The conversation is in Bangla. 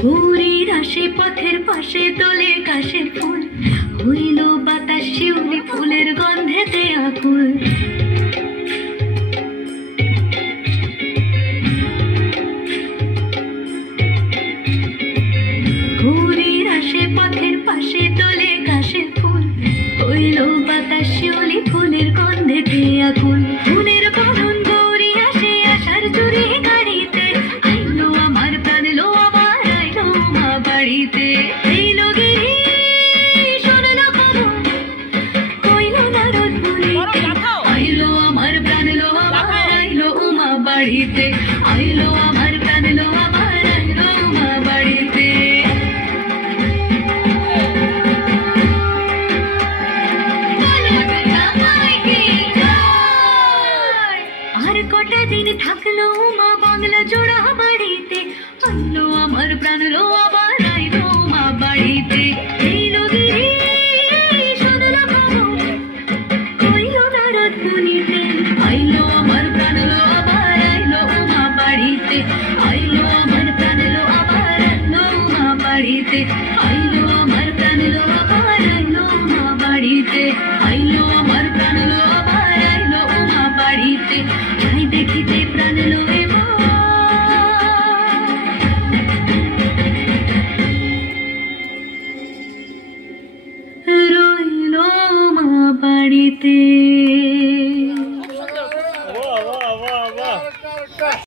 ভোরের আসে পথের পাশে দোলে কাশের ফুল, হইল বাতাস শিউলি ফুলের গন্ধেতে আকুল। ভোরের আসে পথের পাশে দোলে কাশের ফুল, হইল বাতাস শিউলি ফুলের গন্ধেতে আকুল। ফুলের বরণ গৌরী আসে আশার জুড়ে গাড়িতে, আইলো আমার প্রাণ লো আমার আইলো মা বাড়িতে। এইলো গিরি শোনালো খবর, কইলো নারদ মুনিতে, আইলো আমার প্রাণ লো আমার আইলো মা বাড়িতে, আইলো আমার প্রাণ লো আমার আইলো মা বাড়িতে। আর কটা দিন থাকলো মা বাংলা জোড়া বাড়িতে, আইলো আমার প্রাণ লো আবার আইলো মা বাড়িতে। এইলো গিরি শোনালো খবর, কইলো নারদ মুনিতে, আইলো আমার প্রাণ লো আবার আইলো মা বাড়িতে, আইলো আমার প্রাণ লো আবার আইলো মা বাড়িতে, আইলো আমার প্রাণ লো আবার আইলো মা বাড়িতে, আইলো আমার প্রাণ লো আবার আইলো মা বাড়িতে। যাই দেখিতে প্রাণ লো রইলো মা বাড়িতে।